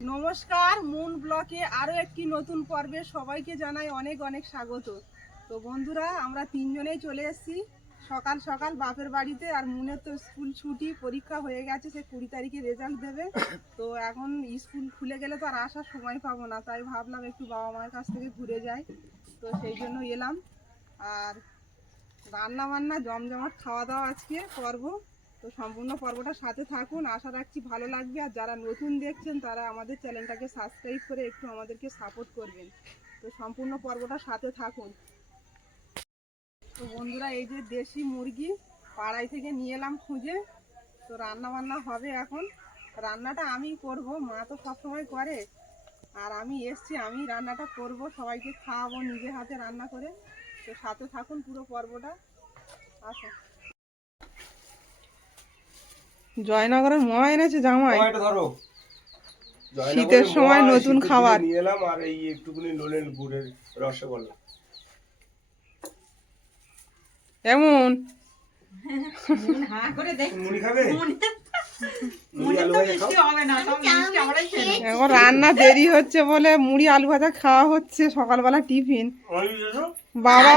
নমস্কার, মুন ব্লকে আরও একটি নতুন পর্বে সবাইকে জানাই অনেক অনেক স্বাগত। তো বন্ধুরা, আমরা তিনজনেই চলে এসেছি সকাল সকাল বাপের বাড়িতে। আর মুনের তো স্কুল ছুটি, পরীক্ষা হয়ে গেছে, সে 20 তারিখে রেজাল্ট দেবে। তো এখন স্কুল খুলে গেলে তো আর আসার সময় পাবো না, তাই ভাবলাম একটু বাবা মায়ের কাছ থেকে ঘুরে যাই। তো সেই জন্য এলাম। আর রান্না বান্না জমজমাট খাওয়া দাওয়া আজকে করবো। তো সম্পূর্ণ পর্বটা সাথে থাকুন, আশা রাখছি ভালো লাগবে। আর যারা নতুন দেখছেন তারা আমাদের চ্যানেলটাকে সাবস্ক্রাইব করে একটু আমাদেরকে সাপোর্ট করবেন। তো সম্পূর্ণ পর্বটা সাথে থাকুন। তো বন্ধুরা, এই যে দেশি মুরগি পাড়াই থেকে নিয়ে এলাম খুঁজে। তো রান্না বান্না হবে এখন। রান্নাটা আমি করব, মা তো সবসময় করে। আর আমি এসছি, আমি রান্নাটা করব, সবাইকে খাওয়াবো নিজে হাতে রান্না করে। তো সাথে থাকুন পুরো পর্বটা। আচ্ছা, জয়নগরের মোয়া এনেছে জামাই। ধরো, শীতের সময় নতুন খাবার নিয়ে এলাম। আর এই একটুখানি লোনের গুড়ের রসগোল্লা এমন মুড়ি খাবে। এখন রান্না দেরি হচ্ছে বলে মুড়ি আলু ভাজা খাওয়া হচ্ছে সকালবেলা টিফিন। বাবা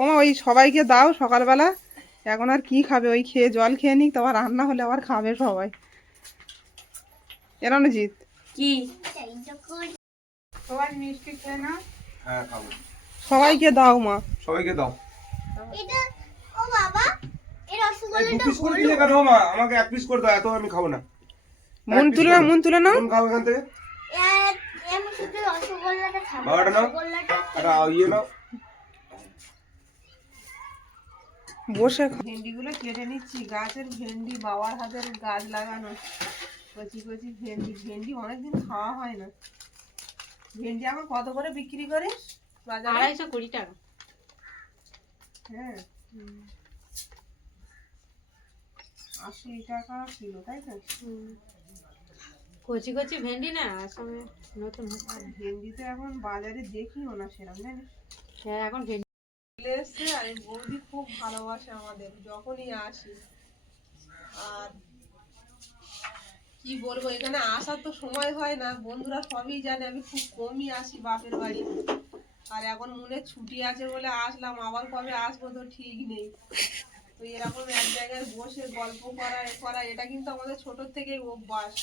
ওমা ওই সবাইকে দাও সকালবেলা। এখন আর কি খাবে, ওই খেয়ে জল খেয়ে নিক, তারপর রান্না হলে আবার খাবে সবাই। এরানুজিৎ কি সবাই মিষ্টি খেয়ে না? হ্যাঁ খাবো। সবাইকে দাও মা, সবাইকে দাও। এটা ও বাবা এই রসগোল্লাটা দু পিস করে দিলে কেন মা? আমাকে এক পিস করে দাও, এত আমি খাবো না। মন তুলে না, মন তুলে না। কোন খাও এখান থেকে? আমি শুধু রসগোল্লাটা খাবো। বাবাটা নাও, এটা ইয়ে নাও। বসে ভেন্ডিগুলো কেটে নিচ্ছি। গাছের ভেন্ডি, বাবার হাতের গাছ লাগানো কচি কচি ভেন্ডি। ভেন্ডি অনেকদিন খাওয়া হয় না। ভেন্ডি এখন কত করে বিক্রি করে বাজারে? 220 টাকা। হ্যাঁ, 80 টাকা কিলো, তাই তো? কচি কচি ভেন্ডি না আসলে নতুন হচ্ছে। আর ভেন্ডিতে এখন বাজারে দেখিও না সেরকম, জানিস? হ্যাঁ এখন ভেন্ডি চলে এসছে। আর এই বৌদি খুব ভালোবাসে আমাদের, যখনই আসি। আর কি বলবো, এখানে আসার তো সময় হয় না, বন্ধুরা সবই জানে আমি খুব কমই আসি বাপের বাড়ি। আর এখন মনে ছুটি আছে বলে আসলাম, আবার কবে আসবো তো ঠিক নেই। তো এরকম এক জায়গায় বসে গল্প করা এ করা, এটা কিন্তু আমাদের ছোট থেকেই অভ্যাস।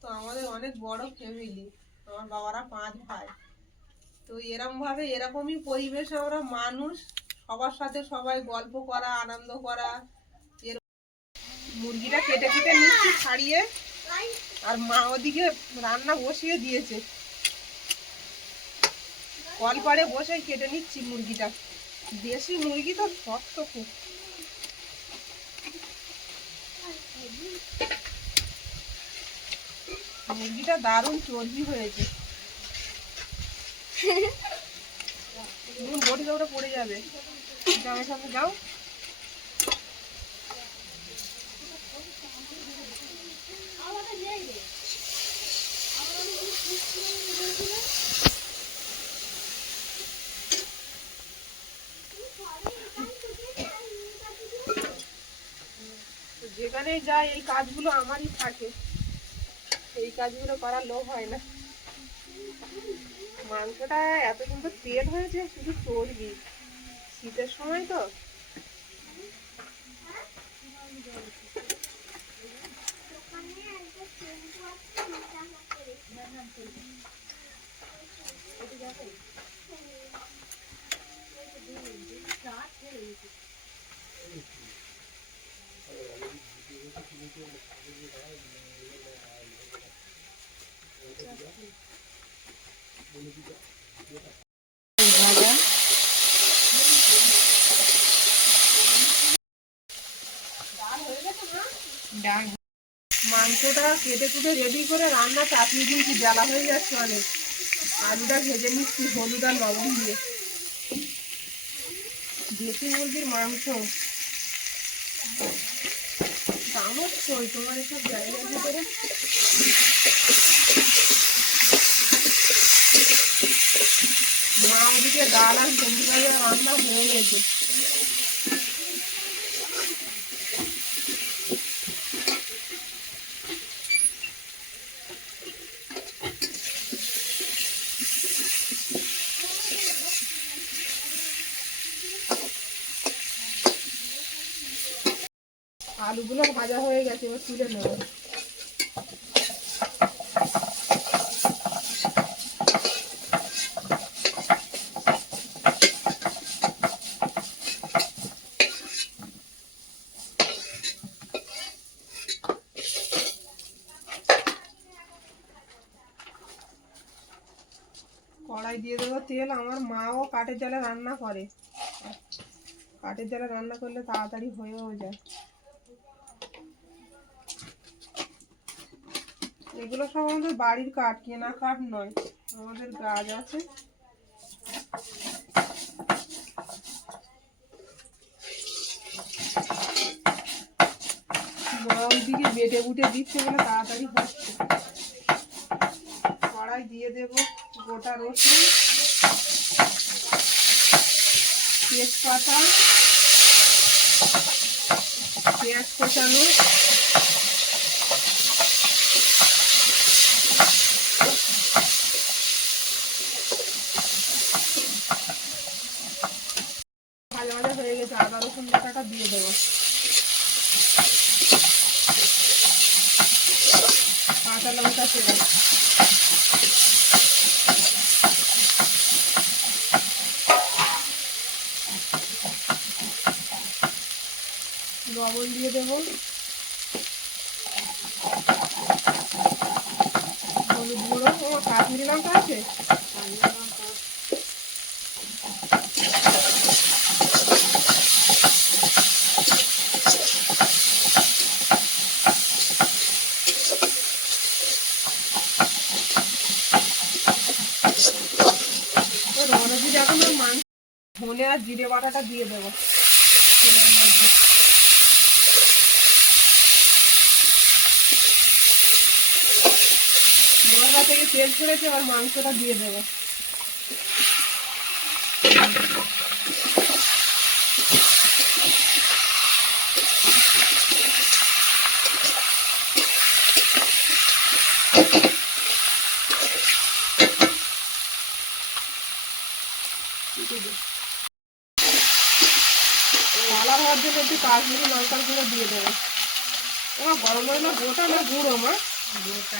তো আমাদের অনেক বড় ফ্যামিলি, আমার বাবারা 5 ভাই। তো এরকমই পরিবেশে আমরা মানুষ, সবার সাথে সবাই গল্প করা, আনন্দ করা। মুরগিটা কেটে কেটে নিচ্ছি ছাড়িয়ে। আর মা ওদিকে রান্না বসিয়ে দিয়েছে, কলপাড়ে বসে কেটে নিচ্ছি মুরগিটা। দেশি মুরগি তো শক্ত খুব। মুরগিটা দারুণ চর্বি হয়েছে। বটিটা ওটা পড়ে যাবে, জামের সাথে যাও। যেখানেই যাই এই কাজগুলো আমারই থাকে, এই কাজগুলো করার লোভ হয় না। মাংসটা এত সুন্দর তেল হয়েছে, শুধু চর্বি। শীতের সময় তো মাংসটা কেটে কুটে রেডি করে রান্না চাপিয়ে দিয়েছি, জ্বালা হয়ে যাচ্ছে অনেক। আলুটা ভেজে নিচ্ছি হলুদ আর লবণ দিয়ে। দেশি মুরগির মাংস দামও কই তোমার এসব জায়গার ভিতরে। মা ওদিকে ডাল আর সবজি ভাজা রান্না হয়ে গেছে। আলুগুলো ভাজা হয়ে গেছে, এবার তুলে নেব। কড়াই দিয়ে দেবো তেল। আমার মাও কাঠের জালে রান্না করে, কাঠের জালে রান্না করলে তাড়াতাড়ি হয়েও যায়। এগুলো সব আমাদের বাড়ির কাঠ, কেনা কাঠ নয়, আমাদের গাছ আছে। মা ওইদিকে বেটে বুটে দিচ্ছে বলে তাড়াতাড়ি হচ্ছে। কড়াই দিয়ে দেব গোটা রসুন, তেজপাতা, পেঁয়াজ কষানো, ভাজা ভাজা হয়ে গেছে। আদা রসুন বাটাটা দিয়ে দেবো, কাঁচা লঙ্কা চেরা, লবণ দিয়ে দেবো, হলুদ গুঁড়ো, ও কাশ্মীরি লঙ্কা আছে, এখন মাংস ধনে আর জিরে বাটাটা দিয়ে দেবো তেলের মধ্যে। মশলা থেকে তেল ছেড়েছে, এবার মাংসটা দিয়ে দেবো। কালার হওয়ার জন্য একটু কাশ্মীরি লঙ্কার গুঁড়ো দিয়ে দেবো। এবার গরম মশলা গোটা না গুঁড়ো? মা গোটা।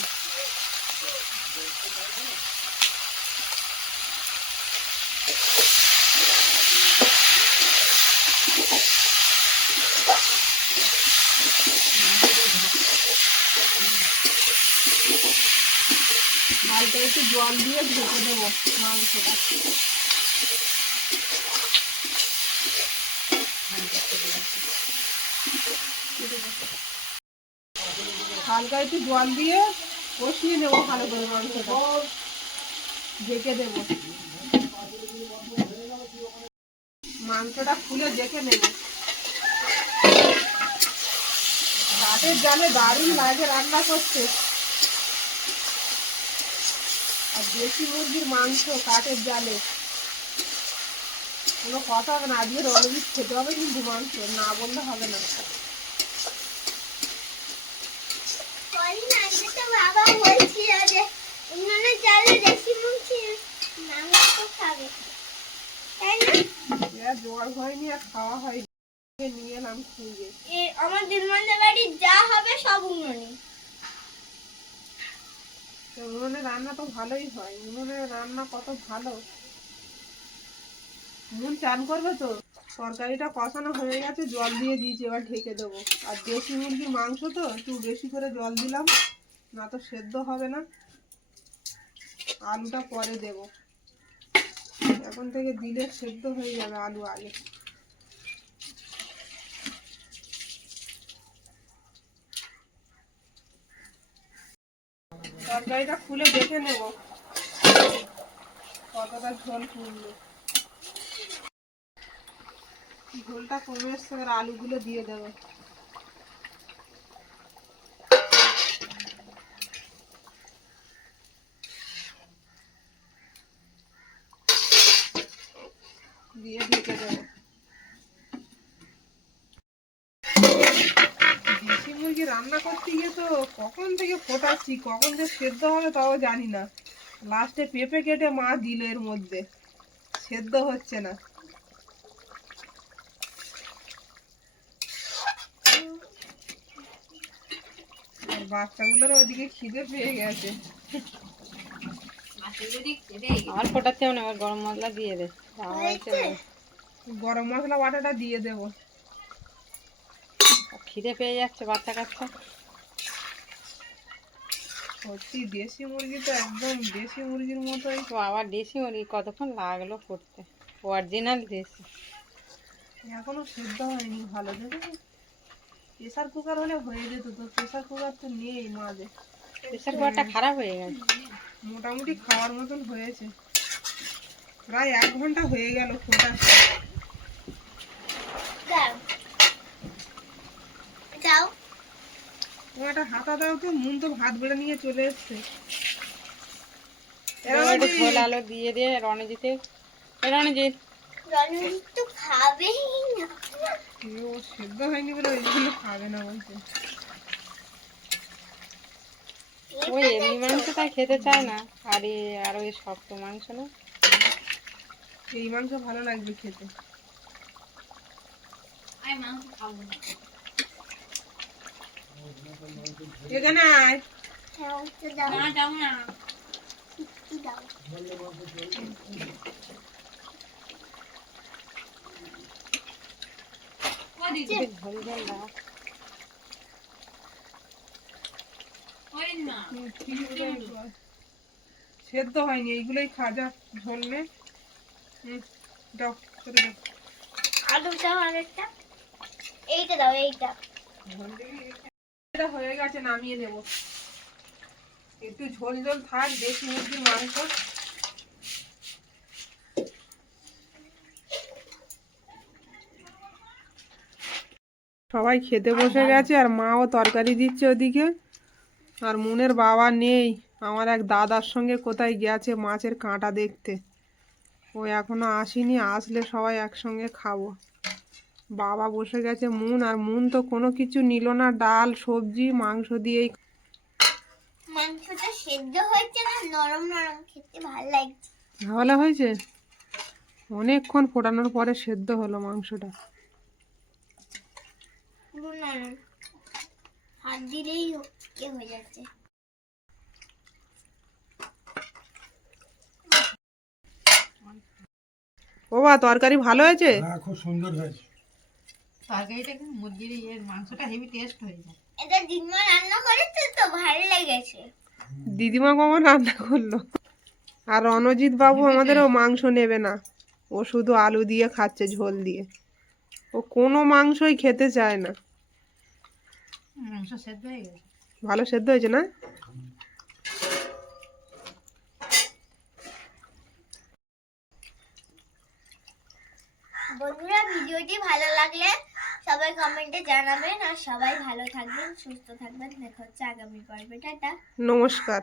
হালকা একটু জল দিয়ে ঢেকে দেবো মাংসটা। হালকা একটু জল দিয়ে কষিয়ে নেবো ভালো করে মাংসটা, ঢেকে দেবো। মাংসটা খুলে দেখে নেব। কাঠের জালে দারুণ লাগে রান্না করতে, আর দেশি মুরগির মাংস কাঠের জালে কোনো কথা হবে না। আজকে রণবীর খেতে হবে কিন্তু মাংস, না বললে হবে না। বাবা বলছিল যে উনুনের জালে দেশি মুরগি মাংস খাবে, তাই না? জ্বর হয়নি আর খাওয়া হয়নি, নিয়ে এলাম খুঁজে। আমার দিলমানের বাড়ির যা হবে সব উনুনে। উনুনে রান্না তো ভালোই হয়, উনুনের রান্না কত ভালো। নুন চান করবে তো? তরকারিটা কষানো হয়ে গেছে, জল দিয়ে দিয়েছি, এবার ঢেকে দেবো। আর দেশি মুরগির মাংস তো একটু বেশি করে জল দিলাম, না তো সেদ্ধ হবে না। আলুটা পরে দেব, এখন থেকে দিলে সেদ্ধ হয়ে যাবে আলু আগে। তরকারিটা খুলে দেখে নেব কতটা ঝোল ফুললো। ঝোলটা কমে এসছে, এবার আলুগুলো দিয়ে দেবো। দিয়ে ঢেকে দেবো। দেশি মুরগি রান্না করতে গিয়ে তো কখন থেকে ফোটাচ্ছি, কখন যে সেদ্ধ হবে তাও জানি না। লাস্টে পেঁপে কেটে মা দিল এর মধ্যে, সেদ্ধ হচ্ছে না। বাচ্চাগুলোর ওইদিকে খিদে পেয়ে গেছে। আর ফোটাতে হবে না, আবার গরম মশলা দিয়ে দে। যা হয়েছে বল। গরম মশলা বাটাটা দিয়ে দেবো। খিদে পেয়ে যাচ্ছে বাচ্চা কাচ্চা। সত্যি দেশি মুরগি তো একদম দেশি মুরগির মতোই। তো আবার দেশি মুরগি কতক্ষণ লাগলো ফুটতে, অরিজিনাল দেশি। এখনো সেদ্ধ হয়নি ভালো, দেখো প্রেসার কুকার হলে হয়ে যেত, তো প্রেসার কুকার তো নেই মাঝে। প্রেসার কুকারটা খারাপ হয়ে গেছে। মোটামুটি খাওয়ার মতন হয়েছে, প্রায় 1 ঘন্টা হয়ে গেল ফোটা। দাও দাও তোমার একটা হাতা দাও তো, মুন তো ভাত বেড়ে নিয়ে চলে এসছে। একটু ঝোল আলো দিয়ে দে রণজিতে। রণজিৎ রণজিৎ তো খাবেই না। ও সেদ্ধ হয়নি বলে ওই জন্য খাবে না বলছে। ওই এমনি মাংস তাই খেতে চায় না, আর ওই শক্ত মাংস না। এই মাংস ভালো লাগবে খেতে। এখানে আয়। দাও তো দাও না দাও না দাও। ঝোল ঝোল দাও। সেদ্ধ হয়নি, এইগুলোই খাজা ঝোল নে। দাও করে দাও। আলু দাও আরেকটা। এইটা দাও এইটা। এটা হয়ে গেছে, নামিয়ে নেব। একটু ঝোল ঝোল থাক, দেশি মুরগির মাংস। সবাই খেতে বসে গেছে, আর মাও তরকারি দিচ্ছে ওদিকে। আর মুনের বাবা নেই, আমার এক দাদার সঙ্গে কোথায় গেছে মাছের কাঁটা দেখতে। ও এখনো আসেনি, আসলে সবাই একসঙ্গে খাবো। বাবা বসে গেছে, মুন আর মুন তো কোনো কিছু নিল না, ডাল সবজি মাংস দিয়েই। মাংসটা সেদ্ধ হয়েছে না, নরম নরম, খেতে ভালো লাগছে। ভালো হয়েছে, অনেকক্ষণ ফোটানোর পরে সেদ্ধ হলো মাংসটা। পুরো নরম, হাত দিলেই হয়ে যাচ্ছে। ও বা তরকারি ভালো হয়েছে। হ্যাঁ, খুব সুন্দর হয়েছে। তরকারিটা কিন্তু মুরগির মাংসটা হেভি টেস্ট হয়ে যায়। এটা দিনমা রান্না করেছে তো ভালো লেগেছে। দিদিমা কেমন রান্না করলো। আর রণজিৎ বাবু আমাদেরও মাংস নেবে না, ও শুধু আলু দিয়ে খাচ্ছে ঝোল দিয়ে। ও কোনো মাংসই খেতে চায় না। মাংস সেদ্ধ হয়ে গেছে। ভালো সেদ্ধ হয়েছে না। বন্ধুরা, ভিডিওটি ভালো লাগলে সবাই কমেন্টে জানাবেন, আর সবাই ভালো থাকবেন, সুস্থ থাকবেন। দেখা হচ্ছে আগামী পর্বে। টাটা। নমস্কার।